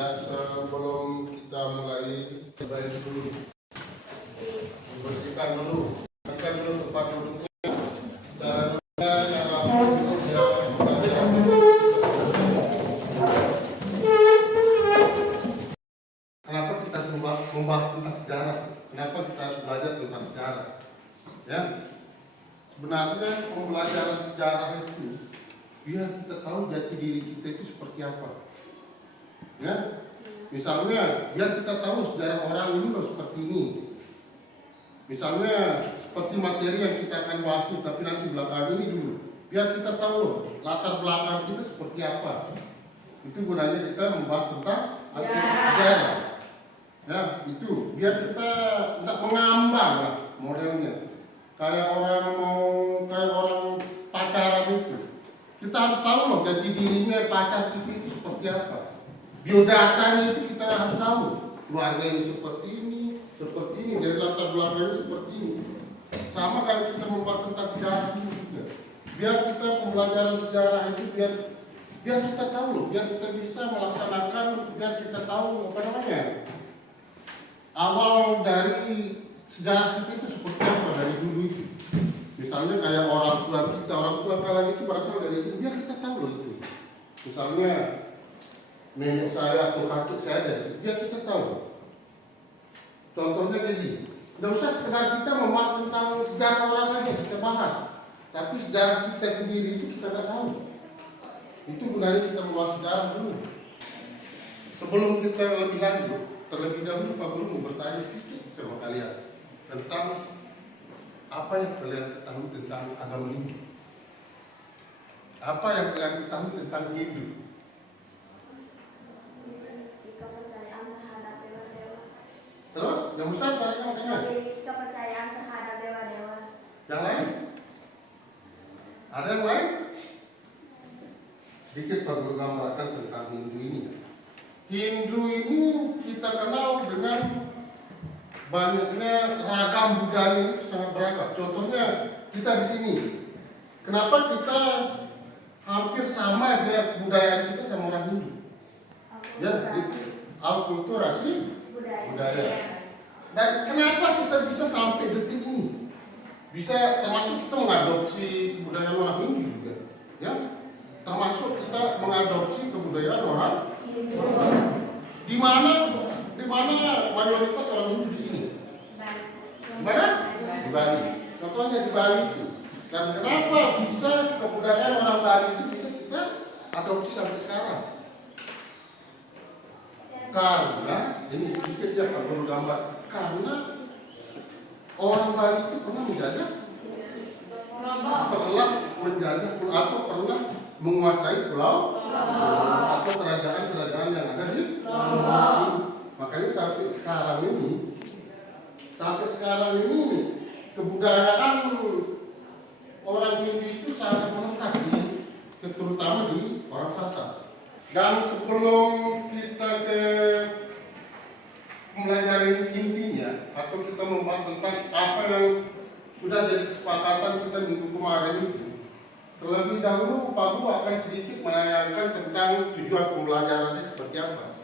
Ya, sebelum kita mulai, baik dulu, bersihkan dulu, tempat duduknya, cara duduknya yang rapi dulu biar kenapa kita membahas tentang sejarah? Kenapa kita harus belajar tentang sejarah? Ya, sebenarnya pembelajaran sejarah itu biar kita tahu jati diri kita itu seperti apa. Ya, misalnya biar kita tahu sejarah orang ini loh seperti ini. Misalnya seperti materi yang kita akan bahas itu, tapi nanti belakang ini dulu. Biar kita tahu loh latar belakang kita seperti apa. Itu gunanya kita membahas tentang sejarah. Ya, itu biar kita tidak mengambang lah modelnya. Kayak orang pacaran itu. Kita harus tahu loh jati dirinya pacar kita itu seperti apa. Biodatanya itu kita harus tahu, keluarganya seperti ini, dari latar belakangnya seperti ini. Sama kayak kita membahas tentang sejarah juga. Biar kita pembelajaran sejarah itu biar kita tahu loh, biar kita bisa melaksanakan, biar kita tahu apa namanya, awal dari sejarah kita itu seperti apa dari dulu itu. Misalnya kayak orang tua kalian itu berasal dari sini, biar kita tahu loh itu. Misalnya nenek saya atau kakek saya dari sini, biar kita tahu. Contohnya jadi, tidak usah sekedar kita membahas tentang sejarah orang aja kita bahas, tapi sejarah kita sendiri itu kita tidak tahu. Itu gunanya kita membahas sejarah dulu. Sebelum kita lebih lanjut, terlebih dahulu Pak Guru mau bertanya sedikit sama kalian tentang apa yang kalian ketahui tentang agama Hindu. Apa yang kalian ketahui tentang Hindu? Terus, yang besar tadi makanya. Kepercayaan terhadap dewa-dewa. Yang lain? Ada yang lain? Sedikit Pak Guru gambarkan tentang Hindu ini. Hindu ini kita kenal dengan banyaknya ragam budaya itu sangat beragam. Contohnya kita di sini. Kenapa kita hampir sama aja budaya kita sama orang Hindu? Ya, itu alkulturasi budaya. Dan kenapa kita bisa sampai detik ini? Bisa termasuk kita mengadopsi kebudayaan orang Hindu juga, ya. Termasuk kita mengadopsi kebudayaan orang di mana mayoritas orang Hindu di sini? Di mana? Di Bali. Contohnya di Bali itu. Dan kenapa bisa kebudayaan orang Bali itu bisa kita adopsi sampai sekarang? Karena ini sedikit ya Pak Guru gambar. Karena orang Bali itu pernah menjajah atau pernah menguasai pulau atau kerajaan-kerajaan yang ada di makanya sampai sekarang ini kebudayaan orang Hindu itu sangat melekat terutama di orang Sasak. Dan sebelum kita ke mempelajari intinya atau kita membahas tentang apa yang sudah jadi kesepakatan kita minggu kemarin itu, terlebih dahulu Pak Guru akan sedikit menanyakan tentang tujuan pembelajarannya seperti apa.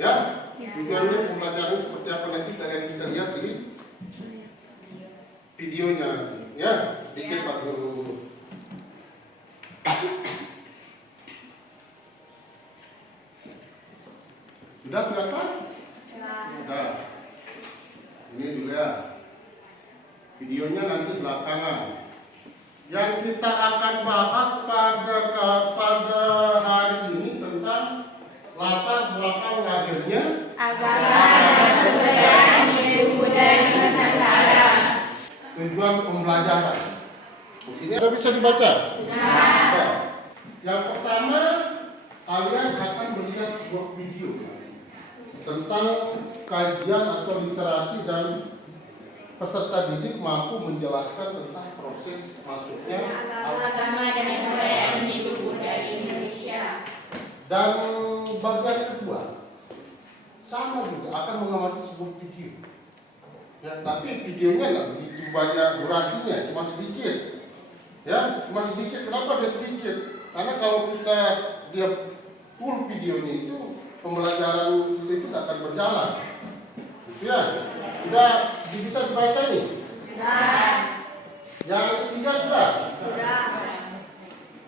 Ya, tujuannya pembelajaran seperti apa nanti kalian bisa lihat di videonya nanti. Ya, sedikit Pak Guru. Sudah kelihatan? Sudah. Ini juga videonya nanti belakangan. Yang kita akan bahas pada hari ini tentang latar belakang lahirnya agama dan kebudayaan Hindu dan Nusantara. Tujuan pembelajaran. Di sini ada bisa dibaca? Nah. Yang pertama, kalian akan melihat sebuah video tentang kajian atau literasi dan peserta didik mampu menjelaskan tentang proses masuknya agama dan kebudayaan Hindu dari Indonesia. Dan bagian kedua sama juga akan mengamati sebuah video. Ya, tapi videonya nggak begitu banyak durasinya, cuma sedikit. Ya, cuma sedikit. Kenapa dia sedikit? Karena kalau dia full videonya itu pembelajaran kita itu tidak akan berjalan. Gitu ya. Sudah bisa dibaca nih. Yang ketiga sudah.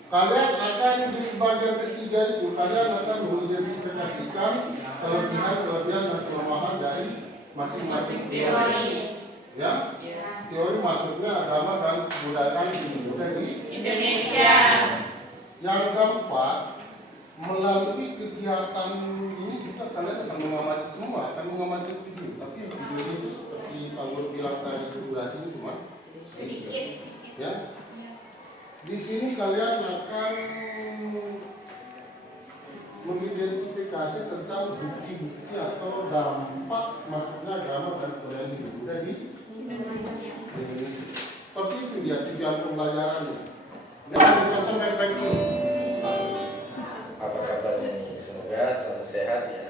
Kalian akan di bagian ketiga itu kalian akan mengidentifikasikan kelebihan dan kelemahan dari masing-masing teori. Ya, teori maksudnya agama dan kebudayaan di Indonesia. Yang keempat, melalui kegiatan ini juga kalian akan mengamati semua, akan mengamati video. Tapi video itu seperti Pak Guru bilang tadi durasinya cuma Sedikit. ya. Di sini kalian akan mengidentifikasi tentang bukti-bukti atau dampak masuknya agama dan kebudayaan di Indonesia. Seperti itu dia tujuan pembelajarannya. Jangan ditonton baik-baik dulu. Apa kabarnya nih? Semoga selalu sehat ya.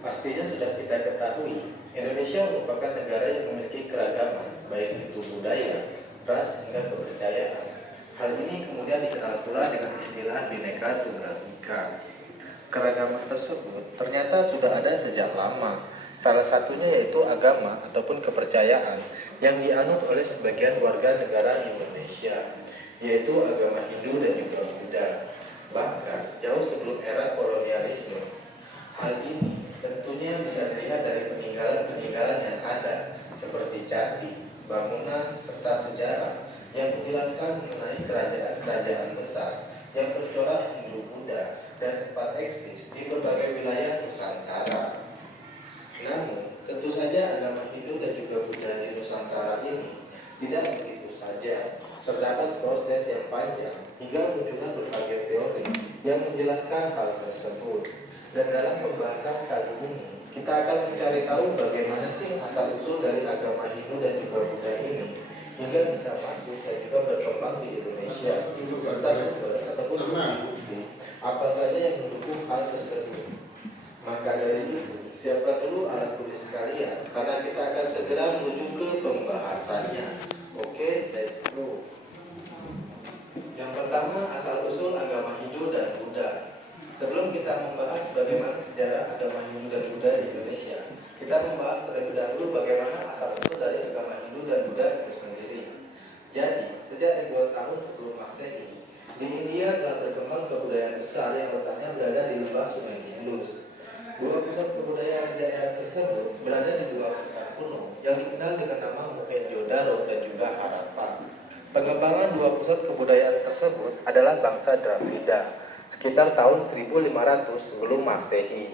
Pastinya sudah kita ketahui, Indonesia merupakan negara yang memiliki keragaman, baik itu budaya, ras, hingga kepercayaan. Hal ini kemudian dikenal pula dengan istilah Bhinneka Tunggal Ika. Keragaman tersebut ternyata sudah ada sejak lama. Salah satunya yaitu agama ataupun kepercayaan yang dianut oleh sebagian warga negara Indonesia, yaitu agama Hindu dan juga Buddha. Bahkan jauh sebelum era kolonialisme. Hal ini tentunya bisa dilihat dari peninggalan-peninggalan yang ada, seperti candi, bangunan, serta sejarah yang menjelaskan mengenai kerajaan-kerajaan besar yang bercorak Hindu-Buddha dan sempat eksis di berbagai wilayah Nusantara. Namun, tentu saja agama Hindu dan juga Buddha di Nusantara ini tidak begitu saja. Terdapat proses yang panjang hingga munculnya berbagai teori yang menjelaskan hal tersebut. Dan dalam pembahasan kali ini, kita akan mencari tahu bagaimana sih asal-usul dari agama Hindu dan juga Buddha ini hingga bisa masuk dan juga berkembang di Indonesia, serta sumber ataupun bukti apa saja yang mendukung hal tersebut. Maka dari itu, siapkan dulu alat tulis kalian karena kita akan segera menuju ke pembahasannya. Oke, let's go. Yang pertama, asal-usul agama Hindu dan Buddha. Sebelum kita membahas bagaimana sejarah agama Hindu dan Buddha di Indonesia, kita membahas terlebih dahulu bagaimana asal-usul dari agama Hindu dan Buddha itu sendiri. Jadi, sejak ribuan tahun sebelum Masehi, di India telah berkembang kebudayaan besar yang letaknya berada di lembah Sungai Indus. Dua pusat kebudayaan di daerah tersebut berada di dua kota kuno yang dikenal dengan nama Mohenjo-daro dan juga Harappa. Pengembangan dua pusat kebudayaan tersebut adalah bangsa Dravida sekitar tahun 1500 sebelum Masehi.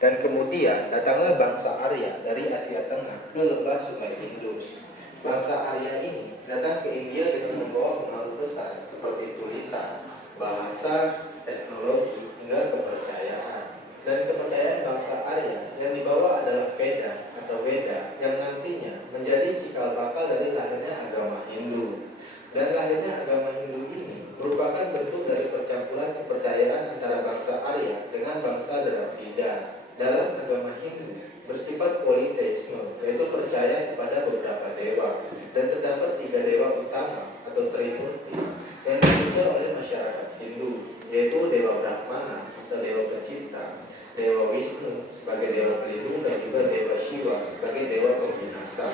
Dan kemudian datanglah bangsa Arya dari Asia Tengah ke lembah Sungai Indus. Bangsa Arya ini datang ke India dengan membawa pengaruh besar seperti tulisan, bahasa, teknologi, hingga kepercayaan. Dan kepercayaan bangsa Arya yang dibawa adalah Veda atau Weda yang nantinya menjadi cikal bakal dari lahirnya agama Hindu. Dan lahirnya agama Hindu ini merupakan bentuk dari percampuran kepercayaan antara bangsa Arya dengan bangsa Dravida. Dalam agama Hindu bersifat politeisme, yaitu percaya kepada beberapa dewa, dan terdapat 3 dewa utama atau Trimurti yang dipercaya oleh masyarakat Hindu, yaitu Dewa Brahmana atau Dewa Pencipta, Dewa Wisnu sebagai Dewa Pelindung, dan juga Dewa Shiva sebagai Dewa Pembinasa.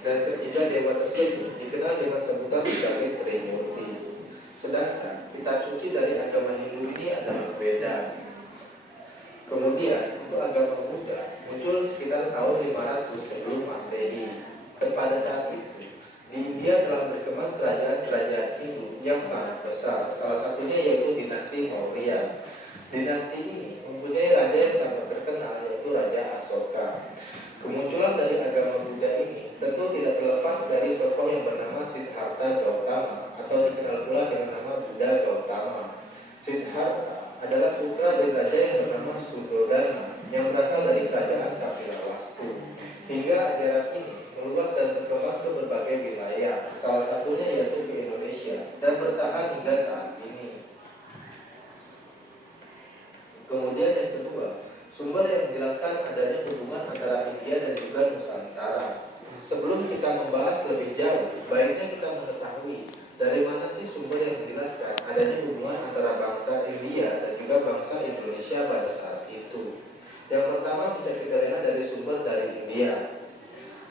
Dan ketiga dewa tersebut dikenal dengan sebutan sebagai Trimurti. Sedangkan kitab suci dari agama Hindu ini adalah Veda. Kemudian untuk agama Buddha muncul sekitar tahun 500 sebelum Masehi. Dan pada saat itu di India telah berkembang kerajaan-kerajaan Hindu yang sangat besar. Salah satunya yaitu dinasti Maurya. Dinasti ini mempunyai raja yang sangat terkenal yaitu Raja Asoka. Kemunculan dari agama Buddha ini tentu tidak terlepas dari tokoh yang bernama Siddhartha Gautama atau dikenal pula dengan nama Buddha Gautama. Siddhartha adalah putra dari raja yang bernama Suddhodana yang berasal dari kerajaan Kapilawastu. Hingga ajaran ini meluas dan berkembang ke berbagai wilayah, salah satunya yaitu ke Indonesia, dan bertahan hingga saat ini. Kemudian yang kedua, sumber yang menjelaskan adanya hubungan antara India dan juga Nusantara. Sebelum kita membahas lebih jauh, baiknya kita mengetahui dari mana sih sumber yang menjelaskan adanya hubungan antara bangsa India dan juga bangsa Indonesia Indonesia pada saat itu. Yang pertama bisa kita lihat dari sumber dari India.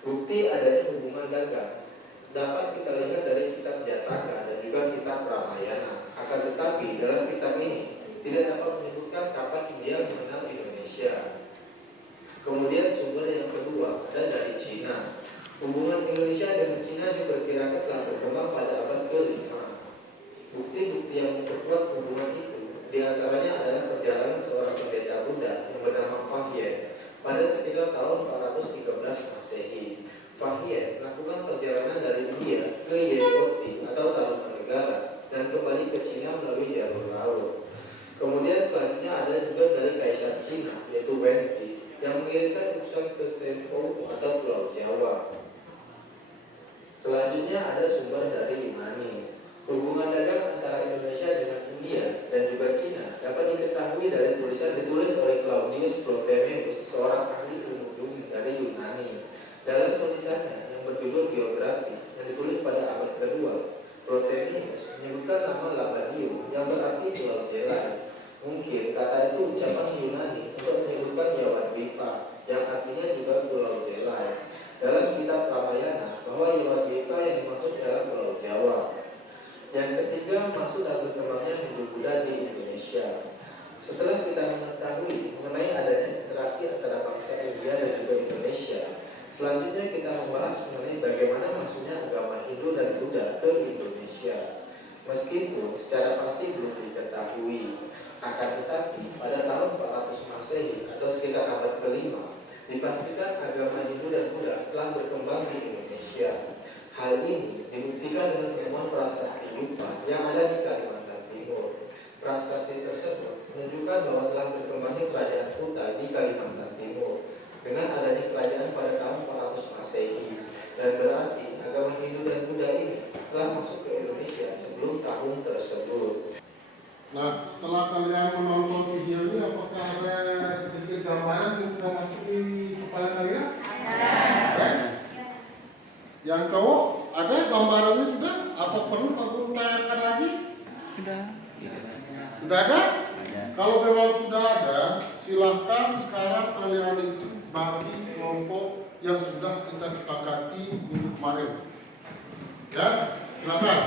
Bukti adanya hubungan dagang dapat kita lihat dari kitab Jataka dan juga kitab Ramayana. Akan tetapi dalam kitab ini tidak dapat menyebutkan kapan India mengenal Indonesia. Kemudian sumber yang kedua ada dari Cina. Hubungan Indonesia dan Cina diperkirakan telah berkembang pada abad ke-5. Bukti-bukti yang memperkuat hubungan itu diantaranya adalah perjalanan seorang pendeta Buddha yang bernama Fahien pada sekitar tahun 413 Masehi. Fahien melakukan perjalanan dari India ke Yewoti atau Tarumanegara dan kembali ke Cina melalui jalur laut. Kemudian selanjutnya ada juga dari Kaisar Cina yaitu Wendy yang mengirimkan utusan ke Senko atau Pulau Jawa. Selanjutnya ada sumber dari Yunani. Hubungan dagang antara Indonesia dengan India dan juga Cina dapat diketahui dari tulisan ditulis oleh Claudius Ptolemeus, seorang ahli ilmu bumi dari Yunani. Dalam tulisannya yang berjudul Geografi yang ditulis pada abad kedua, Ptolemeus menyebutkan nama Labadium yang berarti Pulau Jelai. Mungkin kata itu ucapan Yunani untuk menyebutkan Yawadvipa yang artinya juga Pulau Jelai. Dalam kitab Ramayana bahwa Yawadvipa yang dimaksud adalah Pulau Jawa. Yang ketiga, maksud dan berkembangnya Hindu Buddha di Indonesia. Setelah kita mengetahui mengenai adanya interaksi antara bangsa India dan juga Indonesia, selanjutnya kita membahas mengenai bagaimana masuknya agama Hindu dan Buddha ke Indonesia. Meskipun secara pasti belum diketahui, akan tetapi pada tahun 400 Masehi atau sekitar abad ke-5, dipastikan agama Hindu dan Buddha telah berkembang di Indonesia. Hal ini dibuktikan dengan temuan prasasti Yupa yang ada di Kalimantan Timur. Prasasti tersebut menunjukkan bahwa telah berkembangnya kerajaan Kuta di Kalimantan Timur dengan adanya kerajaan pada tahun 400 Masehi, dan berarti agama Hindu dan Buddha ini telah masuk ke Indonesia sebelum tahun tersebut. Nah, setelah kalian menonton video ini, apakah ada sedikit gambaran yang sudah masuk di kepala kalian? Ada. Yang cowok, ada gambarannya sudah? Atau perlu Pak Guru tanyakan lagi? Sudah. Sudah ada? Kalau memang sudah ada, silahkan sekarang kalian itu bagi kelompok yang sudah kita sepakati minggu kemarin. Ya, silakan.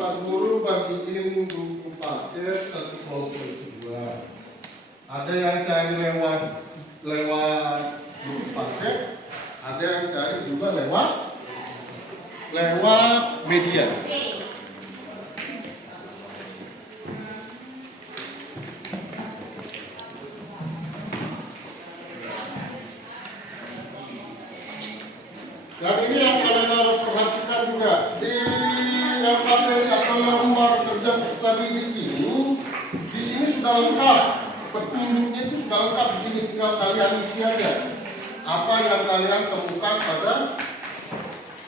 Pak Guru bagiin buku paket satu kelompok itu dua. Ada yang cari lewat buku paket, ada yang cari juga lewat media. Dan ini yang kalian harus perhatikan juga di LKPD atau lembar kerja studi ini. Di sini sudah lengkap, petunjuknya itu sudah lengkap. Di sini tinggal kalian isi aja apa yang kalian temukan pada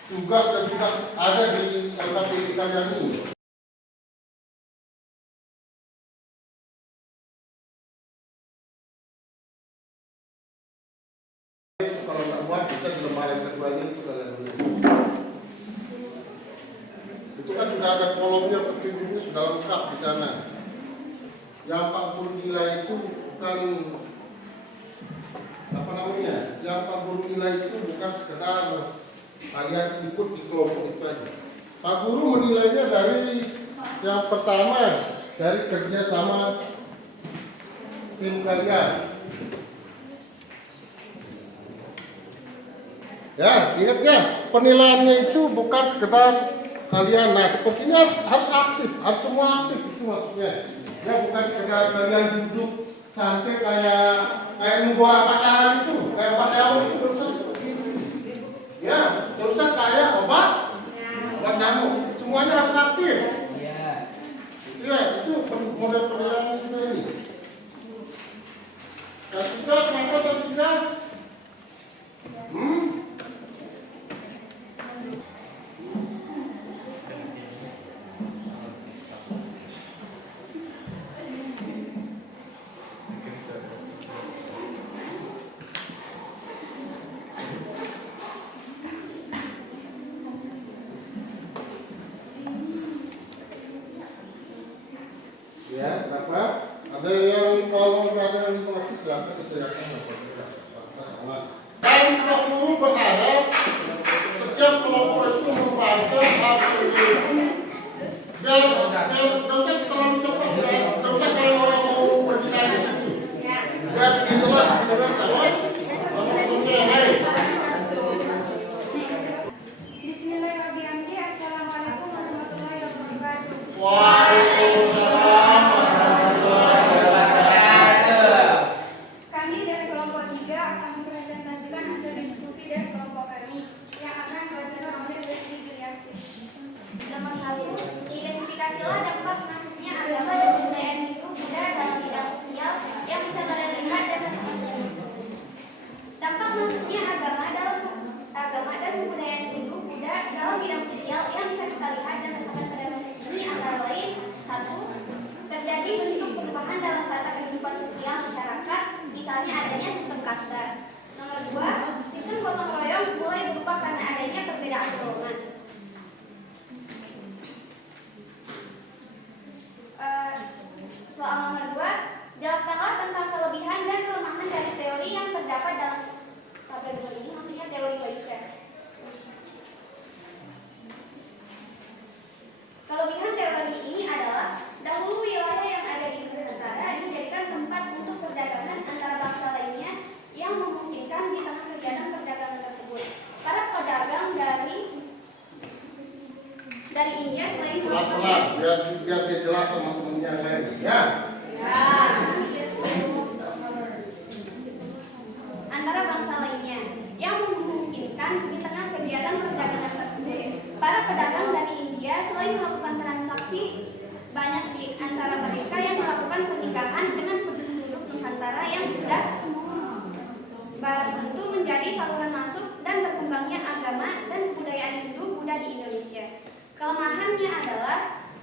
tugas yang sudah ada di LKPD kalian ini. Kalau nggak buat, kita di lembar yang kedua ini itu kalian beli. Itu kan sudah ada kolomnya, petunjuknya sudah lengkap di sana. Yang Pak Guru nilai itu bukan apa namanya? Yang Pak Guru nilai itu bukan sekedar kalian ikut di kelompok itu aja. Pak Guru menilainya dari yang pertama dari kerjasama tim kalian. Ya, ingat ya, penilaiannya itu bukan sekedar kalian. Nah, seperti ini harus aktif, harus semua aktif itu maksudnya. Ya, bukan sekedar kalian duduk santai kayak menggoreng pacaran itu, kayak pacaran itu terus seperti itu. Ya, terus kayak obat nyamuk. Semuanya harus aktif. Ya, itu model penilaian kita ini. Dan kita kenapa ketika kita akan melakukan. Dan Pak Guru berharap setiap kelompok itu membaca hasil itu dan usah terlalu cepat, usah kayak orang mau bersinanya itu. Dan itulah dengan sangat maksudnya yang lain. Bismillahirrahmanirrahim. Assalamualaikum warahmatullahi wabarakatuh. Waalaikumsalam warahmatullahi wabarakatuh. Kami dari kelompok 3 akan mempresentasikan hasil diskusi dari kelompok kami yang akan dilaksanakan oleh Dr. Yasin. Nomor 1, identifikasilah dampak masuknya agama dan kebudayaan Hindu Buddha dalam bidang sosial yang bisa kalian lihat dan rasakan. Dampak masuknya agama dan kebudayaan Hindu Buddha dalam bidang sosial yang bisa kita lihat dan rasakan pada masa ini antara lain: 1. Terjadi bentuk perubahan dalam tata kehidupan sosial masyarakat, misalnya adanya sistem kasta. Nomor 2, sistem gotong royong mulai berubah karena adanya perbedaan golongan. Soal nomor 2, jelaskanlah tentang kelebihan dan kelemahan dari teori yang terdapat dalam tabel 2 ini, maksudnya teori Weisha. Kelebihan teori ini adalah dahulu wilayah yang ada di Nusantara dijadikan tempat untuk perdagangan antara bangsa lainnya yang memungkinkan di tengah kegiatan perdagangan tersebut para pedagang dari India selain Pelan-pelan biar dia jelas sama temennya yang lain. Ya. antara bangsa lainnya yang memungkinkan di tengah kegiatan perdagangan tersebut. Para pedagang dari India selain melakukan transaksi, banyak di antara mereka yang melakukan pernikahan dengan penduduk Nusantara yang sudah tentu menjadi saluran masuk dan berkembangnya agama dan kebudayaan Hindu Buddha di Indonesia. Kelemahannya adalah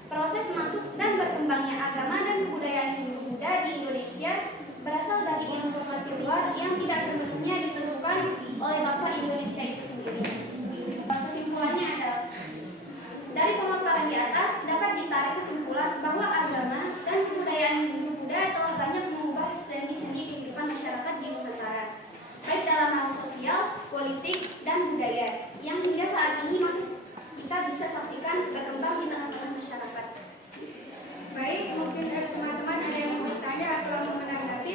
proses masuk dan berkembangnya agama dan kebudayaan Hindu Buddha di Indonesia berasal dari informasi luar yang tidak sepenuhnya ditentukan oleh bangsa Indonesia itu sendiri. Kesimpulannya adalah, dari pemaparan di atas dapat ditarik kesimpulan bahwa agama dan kebudayaan Hindu Buddha telah banyak mengubah sendi-sendi kehidupan masyarakat di Nusantara, baik dalam hal sosial, politik, dan budaya, yang hingga saat ini masih kita bisa saksikan berkembang di tengah-tengah masyarakat. Baik, mungkin dari teman-teman ada yang mau bertanya atau mau menanggapi?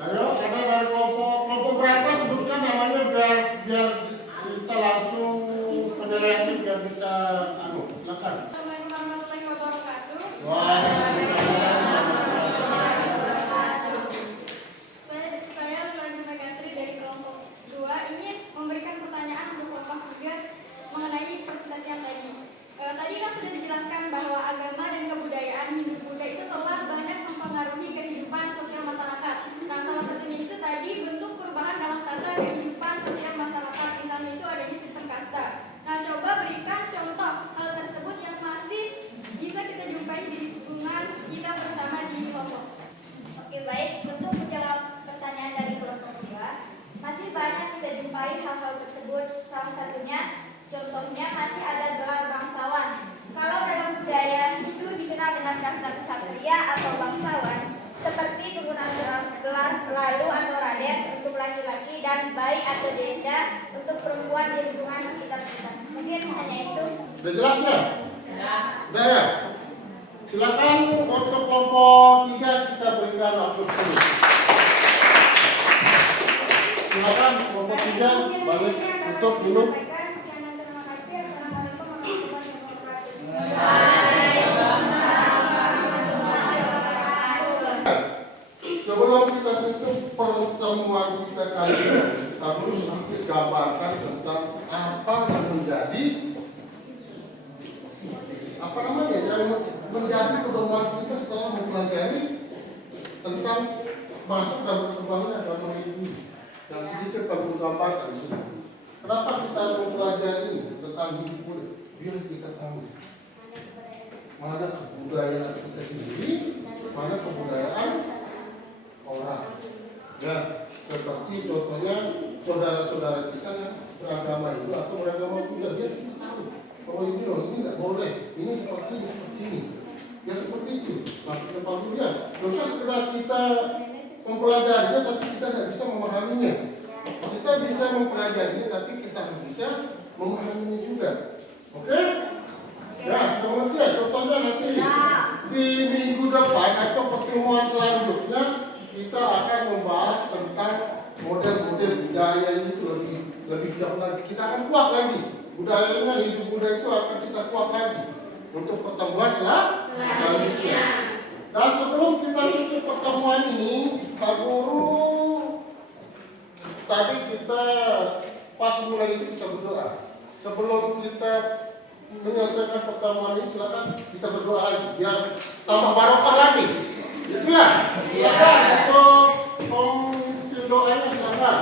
Ayo, ada dari kelompok berapa sebutkan namanya biar kita langsung penilaiannya biar bisa silakan. Assalamualaikum warahmatullahi wabarakatuh. Waalaikumsalam. Saya Rulani Magasri dari kelompok 2 ingin memberikan pertanyaan untuk kelompok 3 mengenai presentasi yang tadi. Tadi kan sudah dijelaskan bahwa agama dan kebudayaan Hindu Buddha itu telah banyak mempengaruhi kehidupan sosial masyarakat. Nah, salah satunya itu tadi bentuk perubahan dalam tata kehidupan sosial masyarakat, misalnya itu adanya sistem kasta. Nah, coba berikan contoh hal tersebut yang masih bisa kita jumpai di lingkungan kita, terutama di Lombok. Oke, baik. Untuk menjawab pertanyaan dari kelompok 2, masih banyak kita jumpai hal-hal tersebut. Salah satunya, contohnya masih ada gelar bangsawan. Kalau dalam budaya Hindu dikenal dengan kasta ksatria atau bangsawan, seperti penggunaan gelar lalu atau raden untuk laki-laki dan bai atau jenda untuk perempuan di lingkungan sekitar kita. Mungkin hanya itu. Udah jelas ya? Udah ya? Silakan untuk kelompok 3 kita berikan waktu 10. Silakan kelompok 3 balik untuk minum. Sekian dan terima kasih. Assalamualaikum warahmatullahi wabarakatuh. Sebelum kita tutup pertemuan kita kali ini, kita perlu sedikit gambarkan tentang apa yang menjadi yang menjadi pedoman kita setelah mempelajari tentang masuk dan berkembangnya agama Hindu. Yang sedikit perlu gambarkan itu. Kenapa kita mempelajari tentang Hindu Buddha? Biar kita tahu mana kebudayaan kita sendiri, mana kebudayaan orang. Ya, seperti contohnya saudara-saudara kita yang beragama Hindu atau beragama Buddha, dia tahu bahwa ini loh, ini nggak boleh, ini seperti ini. Ya seperti itu. Maksudnya Pak Buddha, dosa sekedar kita mempelajarinya tapi kita nggak bisa memahaminya. Kita bisa mempelajarinya tapi kita harus bisa memahaminya juga. Oke? Ya, sudah mengerti ya? Contohnya nanti di minggu depan atau pertemuan selanjutnya kita akan membahas tentang model-model budaya itu lebih jauh lagi. Kita akan kuat lagi budayanya, hidup budaya itu akan kita kuat lagi untuk pertemuan selanjutnya. Dan sebelum kita tutup pertemuan ini, Pak Guru, tadi kita pas mulai itu kita berdoa. Sebelum kita menyelesaikan pertemuan ini, silakan kita berdoa lagi biar tambah barokah lagi. Gitu ya? Silakan untuk doanya silakan.